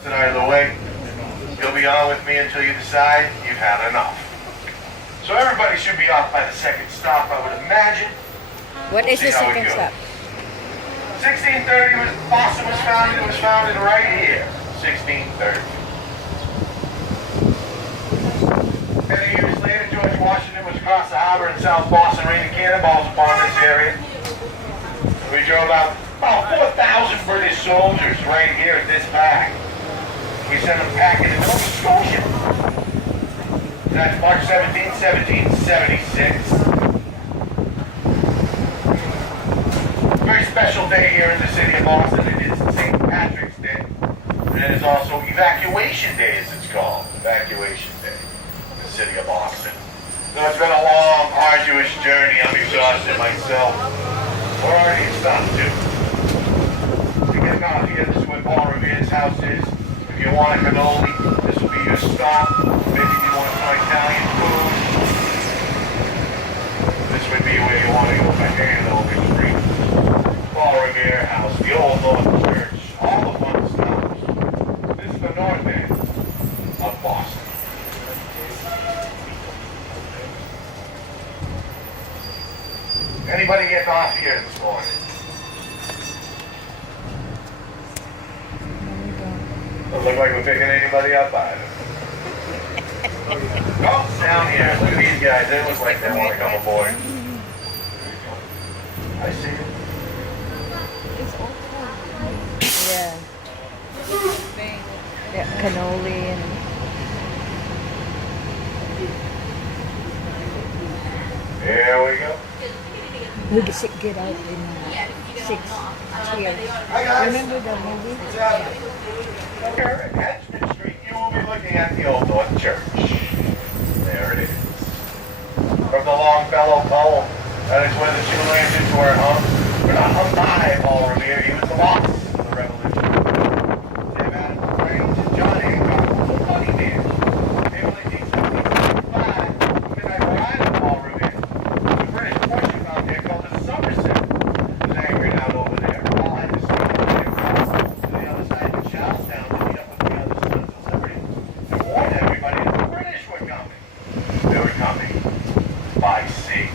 Out of the way. You'll be on with me until you decide you've had enough. So everybody should be off by the second stop, I would imagine. What is the second stop? 1630 was Boston was founded. It was founded right here. 1630. Many years later, George Washington was across the harbor in South Boston, raining cannonballs upon this area. We drove out about 4,000 British soldiers right here at this pack. We sent them packing to Nova Scotia. That's March 17, 1776. Very special day here in the city of Boston. It is St. Patrick's Day. And it is also Evacuation Day, as it's called. Evacuation Day in the city of Boston. So it's been a long, arduous journey. I'm exhausted myself. We're already exhausted. To get out here, this is where Paul Revere's house is. If you want a cannoli, this will be your stop. Maybe if you want some Italian food, this would be where you want to go for Hanover Street. Paul Revere House, the old North Church, all the fun stops. This is the north end of Boston. Anybody getting off here this morning? Doesn't look like we're picking anybody up either. Oh, down here. Look at these guys. They look like they want to come aboard. I see it. Yeah. Yeah, cannoli and... Here we go. We get out in 6 here. Hi guys. Remember the movie? What's happening? Here at Hedgeman Street, you will be looking at the Old North Church. There it is. From the Longfellow poem, that is where the two lanterns were hung. We're not hung by Paul Revere, he was the boss of the Revolution. Sam Adams Grange and John Hancock was a funny man. They only take 1755, midnight ride of Paul Revere. The British warship out there called the Somerset was anchored out over there. Paul had to steam to the other side of Charlestown to meet up with the other Sons of Liberty. They warned everybody that the British were coming. They were coming by sea.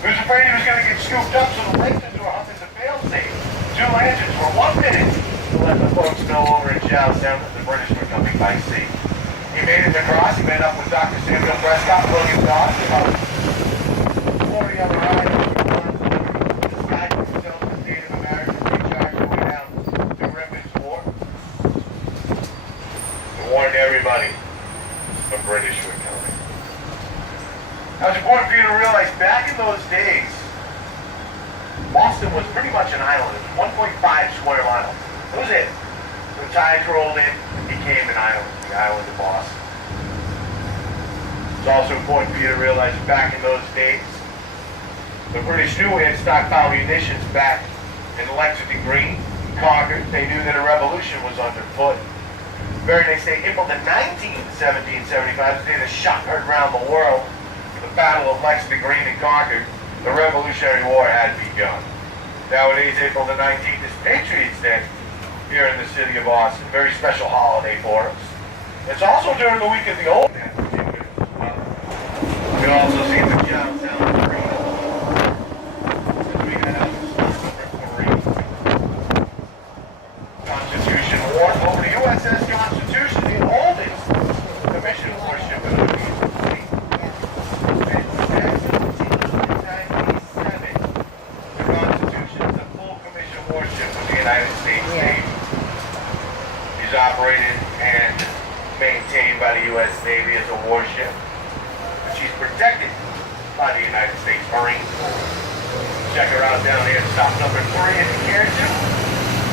He was afraid he was going to get scooped up, so the lanterns were up as a fail-safe. 2 lanterns for 1 minute to let the folks know over in Charlestown that the British were coming by sea. He made it across. He met up with Dr. Samuel Prescott, William Dodd, about 40 other riders who were on the liberty. This guy himself was Native American, recharged their way down to Rippon's War. He warned everybody the British were coming. Now it's important for you to realize back in those days, Boston was pretty much an island. It was 1.5 square miles. That was it. When tides rolled in, it became an island, the island of Boston. It's also important for you to realize back in those days, the British knew we had stockpile munitions back in Lexington Green, Concord. They knew that a revolution was underfoot. The very next day, April the 19th, 1775, the day the shot heard around the world, the Battle of Lexington Green and Concord, the Revolutionary War had begun. Nowadays, April the 19th is Patriots Day here in the city of Boston. Very special holiday for us. It's also during the week of the Old Man. We also see the Charlestown Arena. As we head out to Constitution War over the USS Constitution, the oldest commission warship in the United States. United States Navy. He's operated and maintained by the U.S. Navy as a warship, but she's protected by the United States Marine Corps. Check her out down here, stop number 3 if you care to.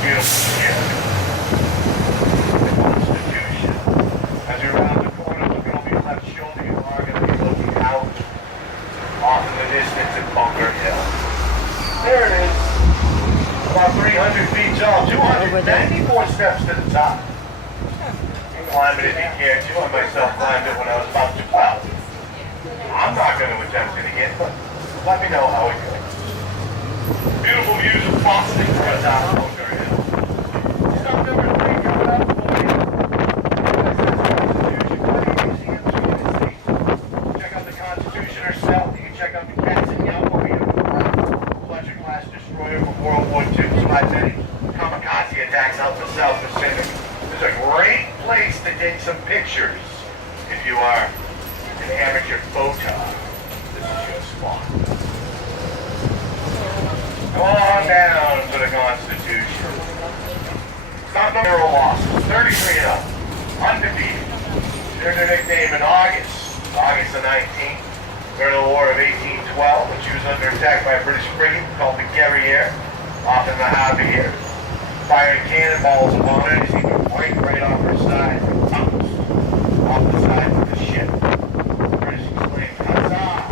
Beautiful ship. The Constitution. As you're around the corner, looking over your left shoulder, you are going to be looking out off in the distance at Bunker Hill. There it is. About 300 feet tall, 294 steps to the top. You can climb it if you care to. I myself climbed it when I was about 12. I'm not going to attempt it again, but let me know how it goes. Beautiful views of Boston from the top of Bunker Hill. Stop number 3 coming up for you. South Pacific. It's a great place to take some pictures if you are an amateur photographer. This is your spot. Come on down to the Constitution. Not no zero losses. 33-0. Undefeated. There's their nickname in August the 19th, during the War of 1812, when she was under attack by a British frigate called the Guerriere, off in the harbor here. Firing cannonballs upon it as he would break right off her side, off the side of the ship. The British exclaimed, "Huzzah!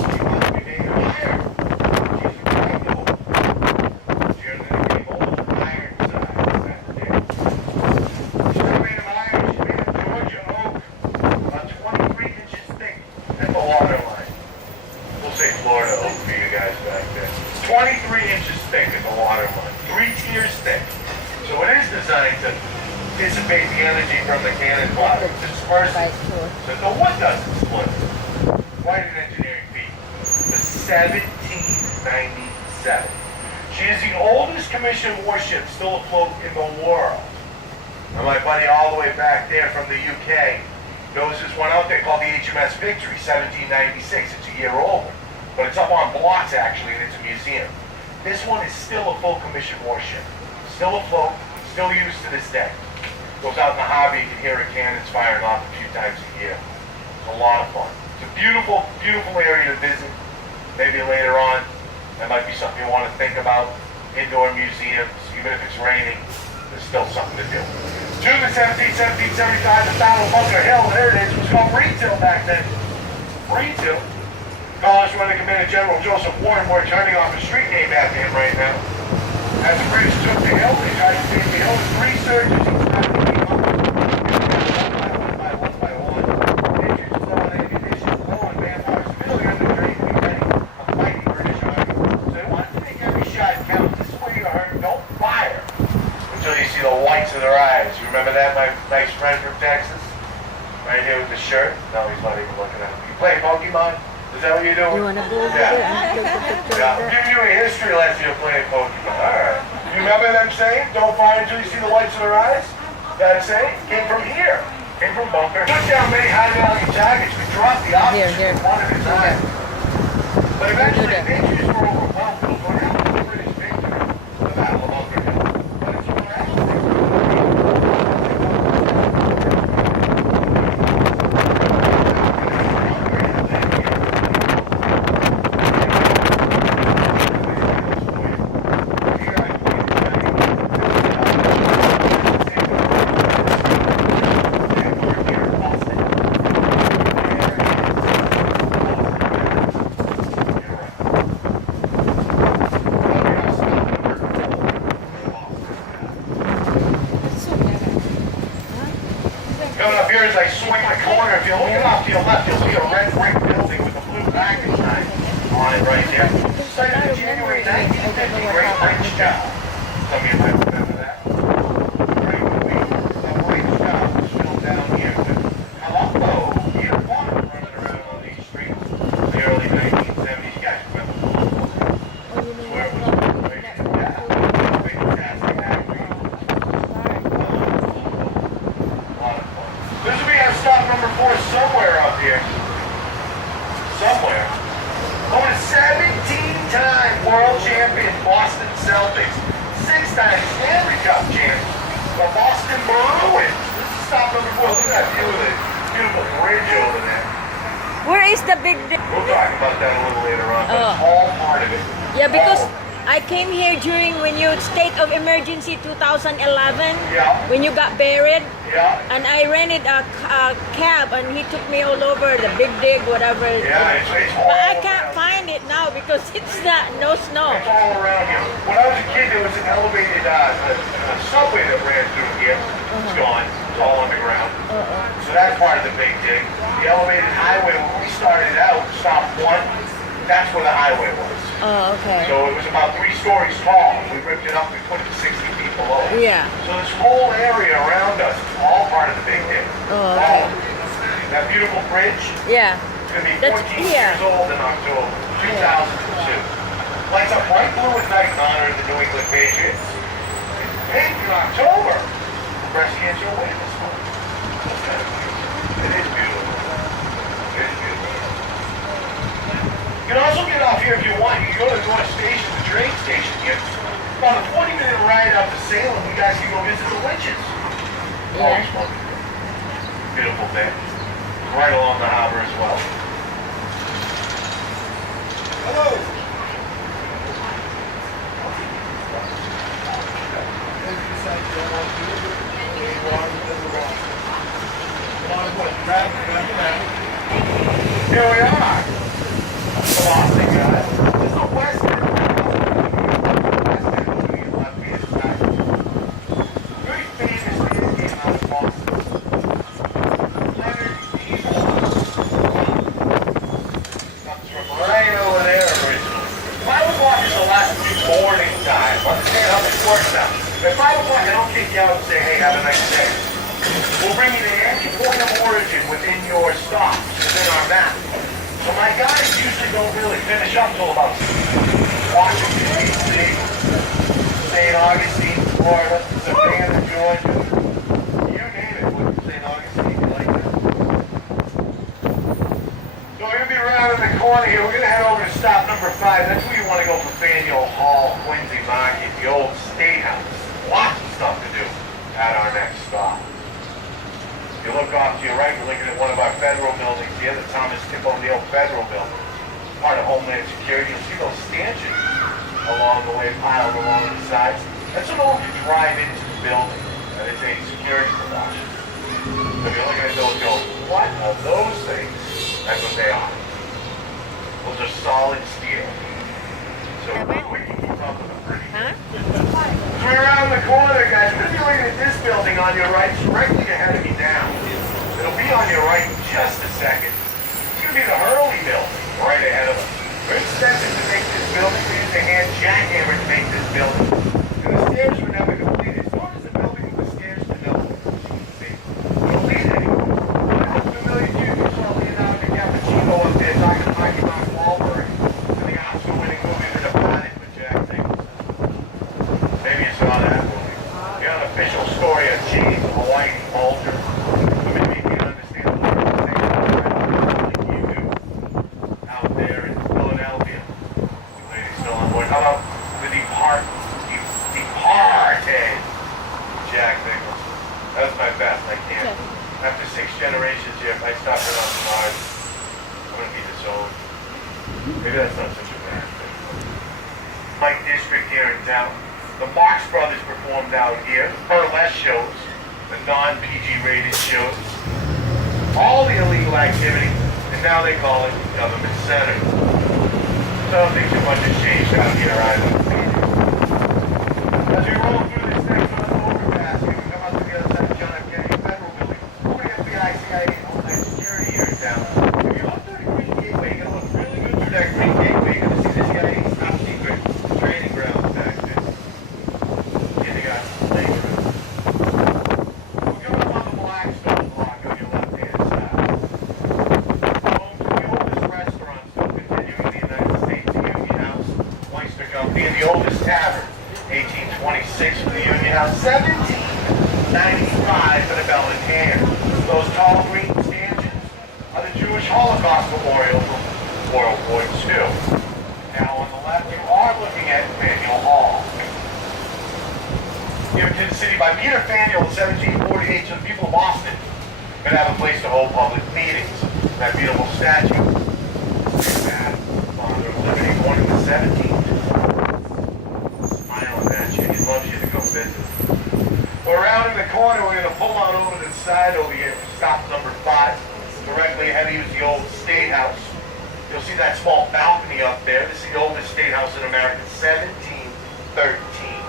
She must be named Iron. She's a Crandall." She earned the nickname Old Ironside. She's not made of iron, she's made of Georgia oak, about 23 inches thick at the waterline. We'll say Florida oak for you guys back there. 23 inches thick at the waterline. 3 tiers thick. So it is designed to dissipate the energy from the cannon fodder, disperse it, so the wood doesn't split. Quite an engineering feat. The 1797. She is the oldest commissioned warship still afloat in the world. And my buddy all the way back there from the UK knows this one out there called the HMS Victory, 1796. It's a year older. But it's up on blocks actually, and it's a museum. This one is still a full commission warship. Still afloat, still used to this day. Goes out in the harbor, you can hear the cannons firing off a few times a year. It's a lot of fun. It's a beautiful, beautiful area to visit. Maybe later on, that might be something you want to think about. Indoor museums, even if it's raining, there's still something to do. June the 17th, 1775, the Battle of Bunker Hill, there it is. It was called Breed's Hill back then. Breed's Hill. College Running Commander General Joseph Warren, we're turning off a street named after him right now. As the British took the hill, they tried to take the hill with 3 surges each time they came up. One by one. Injuries, low on ammunition, low on manpower, severely undertrained to be ready. A fighting British army. So they want to make every shot count. This is where you're hurt. Don't fire until you see the whites of their eyes. You remember that, my nice friend from Texas? Right here with the shirt? No, he's not even looking at me. You play Pokemon? Is that what you're doing? You want to go over there and take a picture Yeah, of I'm that? giving you a history lesson of playing Pokemon. Alright. You remember them saying, don't fire until you see the whites of their eyes? That saying came from here. Came from Bunker. Took down many high-value targets, but dropped the options Here. one at a time. But eventually, victories were overwhelmed. It was around the British victory, the Battle of Bunker Hill. But it's around Coming up here as I swing the corner, if you're looking off to your left, you'll see a red brick building with a blue package sign on it right there. Site of the January 1950 Great Bridge Job. Some of you might remember that. Great movie. The bridge job was filmed down here with Colombo, Peter Pan running around on these streets in the early 1970s. You guys remember Colombo? Where it was right in that. Fantastic acting. This will be our stop number 4 somewhere out here. Somewhere. Going to 17-time world champion Boston Celtics. 6-time Stanley Cup champions. The Boston Bruins. This is stop number 4. Look at that view of the beautiful bridge over there. Where is the big... We'll talk about that a little later on, but it's all part of it. Yeah, because All. I came here during when you state of emergency 2011, Yeah. when you got buried, Yeah. and I rented a cab, and he took me all over the Big Dig, whatever. Yeah, it's all But I can't around. find it now because it's not no snow. It's all around here. When I was a kid, there was an elevated a subway that ran through here. It's gone. It's all underground. So that's part of the Big Dig. The elevated highway, when we started out, stop 1, that's where the highway was. Oh, okay. So it was about 3 stories tall. We ripped it up, we put it 60 feet below. Yeah. So this whole area around us is all part of the Big Dig. Oh, All okay. of it. That beautiful bridge, Yeah. it's going to be That's- 14 yeah. years old in October, 2002. Lights up bright blue at night in honor of the New England Patriots. pink in October. Breast cancer awareness month. That's kind of beautiful. It is beautiful. It is beautiful. You can also get off here if you want. You can go to North Station, the train station here. About a 40-minute ride out to Salem. You guys can go visit the witches. Always fun. Beautiful day. Right along the harbor as well. Hello. Here we are. Boston, guys. This is the west end. Very famous man came out of Boston. Leonard Diesel. Comes from right over there originally. 5 o'clock is the last morning time. Understand how this works now. At 5 o'clock, I don't kick you out and say, hey, have a nice day. We'll bring you to any point of origin within your stop, within our map. So my guys usually don't really finish up till about Washington, D.C., St. Augustine, Florida, Savannah, Georgia. You name it with St. Augustine, you like that. So we're going to be around in the corner here. We're going to head over to stop number 5. That's where you want to go for Faneuil Hall, Quincy Market, the old State House. Lots of stuff to do at our next stop. You look off to your right, you're looking at one of our federal buildings here, the Thomas Tip O'Neill Federal Building. Part of Homeland Security. You'll see those stanchions along the way, piled along the sides. That's an old to drive into the building. And it's a security precaution. So if you're looking at those going, what are those things? That's what they are. Those are solid steel. So we can keep up with them pretty good. So we're around the corner, guys. We're going to be looking at this building on your right, directly ahead of me now. It'll be on your right in just a second. It's going to be the Hurley building, right ahead of us. We're expensive to make this building. We used a hand jackhammer to make this building. And the stairs were never completed. So is the building with the stairs to no. See, don't leave it anymore. I'm familiar to you. You saw Leonardo DiCappuccino up there talking to Mikey Mark Wahlberg in the Oscar-winning movie The Departed with Jack Nicholson. Maybe you saw that movie. The unofficial story of James Hawaii Bulger. So maybe you can understand the word of saying like you do out there in Philadelphia. Ladies still on board. How about the departed Jack Nicholson? That's my best. I can't. After 6 generations here, if I stop pronouncing Mars, I'm going to be disowned. Maybe that's not such a bad thing. Mike District here in town. The Marx Brothers performed out here. Burlesque shows. The non-PG rated shows. All the illegal activity. And now they call it government center. So I don't think too much has changed out here either. As we roll through this next overpass, we come out to the other side of John F. Kennedy Federal Building. We're going to FBI, CIA, Homeland Security here in town. If you look through the Green Gateway, you're going to look really good through that Green Gateway. You're going to see the CIA top secret training grounds back there. And they got playgrounds. We're going up on the Blackstone block on your left-hand side. Home to the oldest restaurant still continuing in the United States, the Union House Oyster Company, and the oldest tavern. 1826 for the Union House, 1795 for the Bell and Hand. Those tall green stanchions are the Jewish Holocaust Memorial from World War II. Now on the left, you are looking at Faneuil Hall. Given to the city by Peter Faneuil in 1748 to the people of Boston. Going to have a place to hold public meetings. That beautiful statue. That Father of Liberty, born in the 17th. He loves you to go visit. We're around in the corner. We're going to pull on over to the side over here. Stop number 5. Directly ahead of you is the old State House. You'll see that small balcony up there. This is the oldest State House in America, 1713.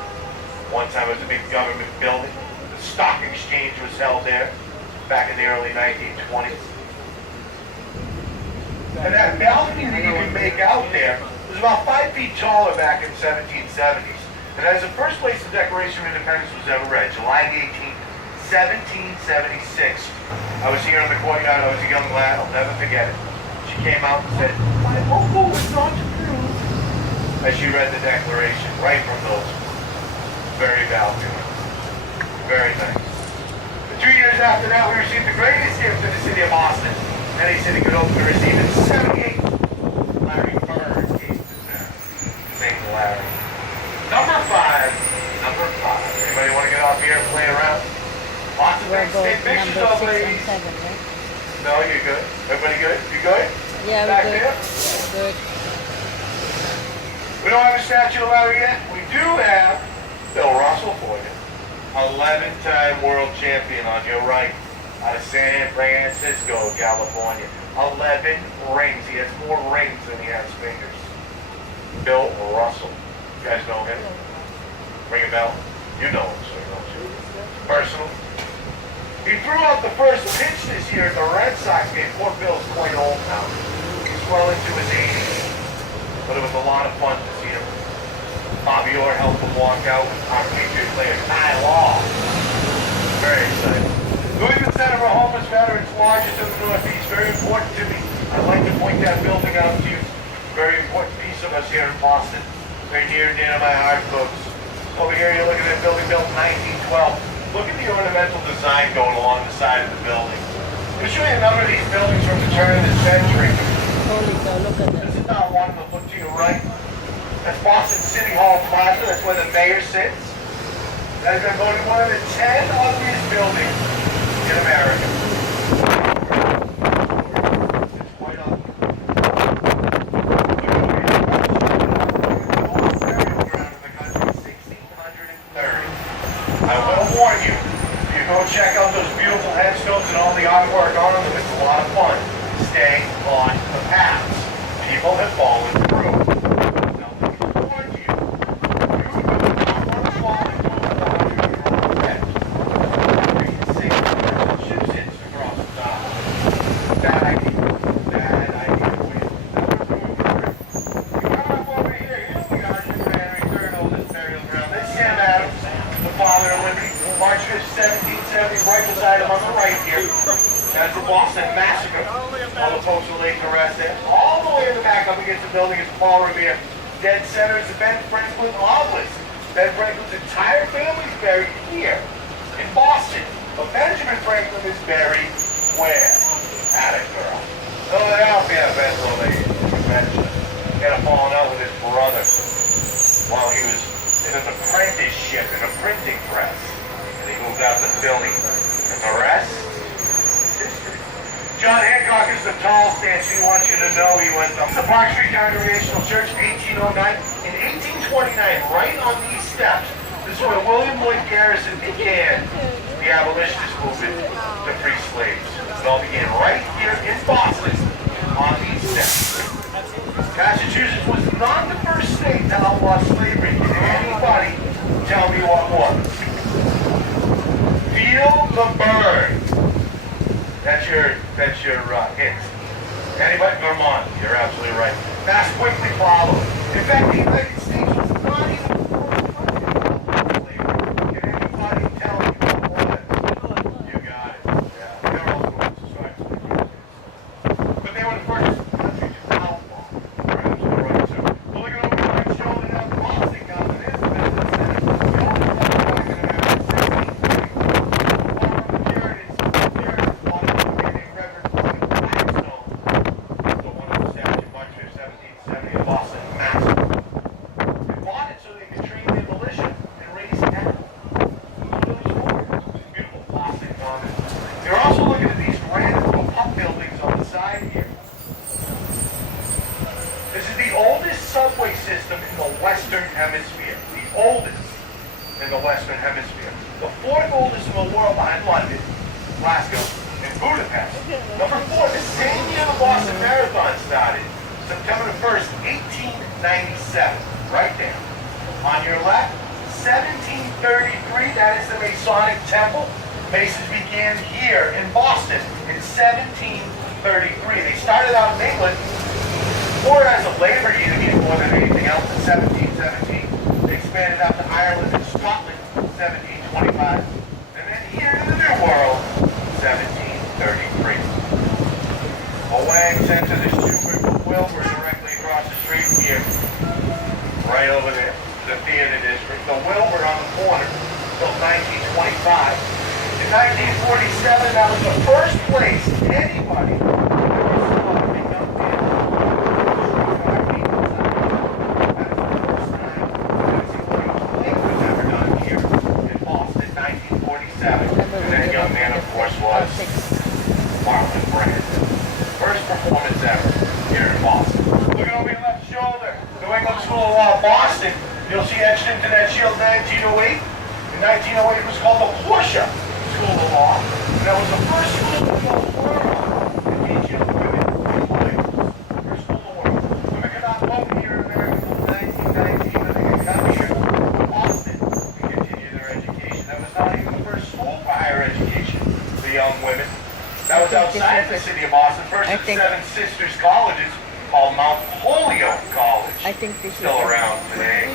One time it was a big government building. The stock exchange was held there back in the early 1920s. And that balcony that you can make out there was about 5 feet taller back in 1770s. And as the first place the Declaration of Independence was ever read, July 18th, 1776. I was here in the courtyard. I was a young lad. I'll never forget it. She came out and said, "My uncle was not approved," as she read the Declaration right from those very balconies. Very nice. The 2 years after that, we received the greatest gift in the city of Boston. Any city could open to receive it. 78. Larry Bird gave it now. St. Larry. Number 5. Number 5. Anybody want to get off here and play around? Lots of things. Take pictures of ladies. 6 and 7, right? No, you're good. Everybody good? You good? Yeah, Back we're good. there? Yeah, good. We don't have a statue of Larry yet. We do have Bill Russell for you. 11-time world champion on your right. Out of San Francisco, California. 11 rings. He has more rings than he has fingers. Bill Russell. You guys know him? Ring a bell? You know him, so you know him. Personal. He threw out the first pitch this year at the Red Sox game. Poor Bill's quite old now. He's well into his 80s. But it was a lot of fun to see him. Bobby Orr helped him walk out with our Patriot player, Ty Law. Very exciting. Louisville Center for Homeless Veterans, largest in the Northeast. Very important to me. I'd like to point that building out to you. Very important piece of us here in Boston. Very near and dear to my heart, folks. Over here, you're looking at a building built in 1912. Look at the ornamental design going along the side of the building. I'll show you a number of these buildings from the turn of the century. Holy cow, look at This that. is not one, but look to your right. That's Boston City Hall Plaza. That's where the mayor sits. That has been voted one of the 10 ugliest buildings in America. It's quite ugly. I will warn you, if you go check out those beautiful headstones and all the artwork on them, it's a lot of fun. Stay on the paths. People have fallen through. Now, let me warn you, you do not want to fall into a water your own head. You can see there's Massachusetts across the top. Bad idea. Bad idea. You come up over here, you know the Argent Battery, third oldest burial ground. That's Sam Adams, the father of liberty. March 5th, 1770, right beside him on the right here. That's the Boston Massacre. All the folks were laid to rest there. All the way in the back up against the building is Paul Revere. Dead center is the Ben Franklin obelisk. Ben Franklin's entire family is buried here in Boston. But Benjamin Franklin is buried where? Attleboro. Philadelphia, Pennsylvania. Benjamin. He had a falling out with his brother while he was in an apprenticeship in a printing press. And he moved out to Philly. And the rest? History. John Hancock is the tall stance. He wants you to know he went to the Park Street Congregational Church, 1809. In 1829, right on these steps, this is where William Lloyd Garrison began the abolitionist movement to free slaves. It all began right here in Boston on these steps. Massachusetts was not the first state to outlaw slavery. Can anybody tell me what was? Feel the burn. That's your hint. Anybody? Vermont. You're absolutely right. Mass quickly followed. In fact, the United States was not even slavery. Can anybody tell me what was? You got it. Yeah. They're all going to start slavery. But they were the first country to outlaw. You're absolutely right, too. Well, look at over the right shoulder now. Boston comes and is the business center. The oldest one in America, 1630. One of the Puritans. Subway system in the Western Hemisphere. The oldest in the Western Hemisphere. The fourth oldest in the world behind London, Glasgow, and Budapest. Number 4, the same year the Boston Marathon started, September 1st, 1897. Right there. On your left, 1733, that is the Masonic Temple. Masons began here in Boston in 1733. They started out in England more as a labor union more than anything else in 1717. They expanded out to Ireland and Scotland in 1725. And then here in the New World, 1733. Wang Center, the Schubert, the Wilbur directly across the street here. Right over there. The theater district. The Wilbur on the corner. until 1925. In 1947, that was the first place anybody ever saw a big young man and that young man, of course, was Marlon Brand. First performance ever here in Boston. Look over your left shoulder. New England School of Law, Boston. You'll see etched into that shield 1908. In 1908, it was called the Portia School of Law. And that was the first school in the world to teach young women in lawyers. First school in the world. Women could not vote here in America until 1919 when they could come here to Boston and continue their education. That was not even the first school for higher education for young women. That was outside the city of Boston. First of 7 sisters colleges called Mount Holyoke College. I think this Still around today.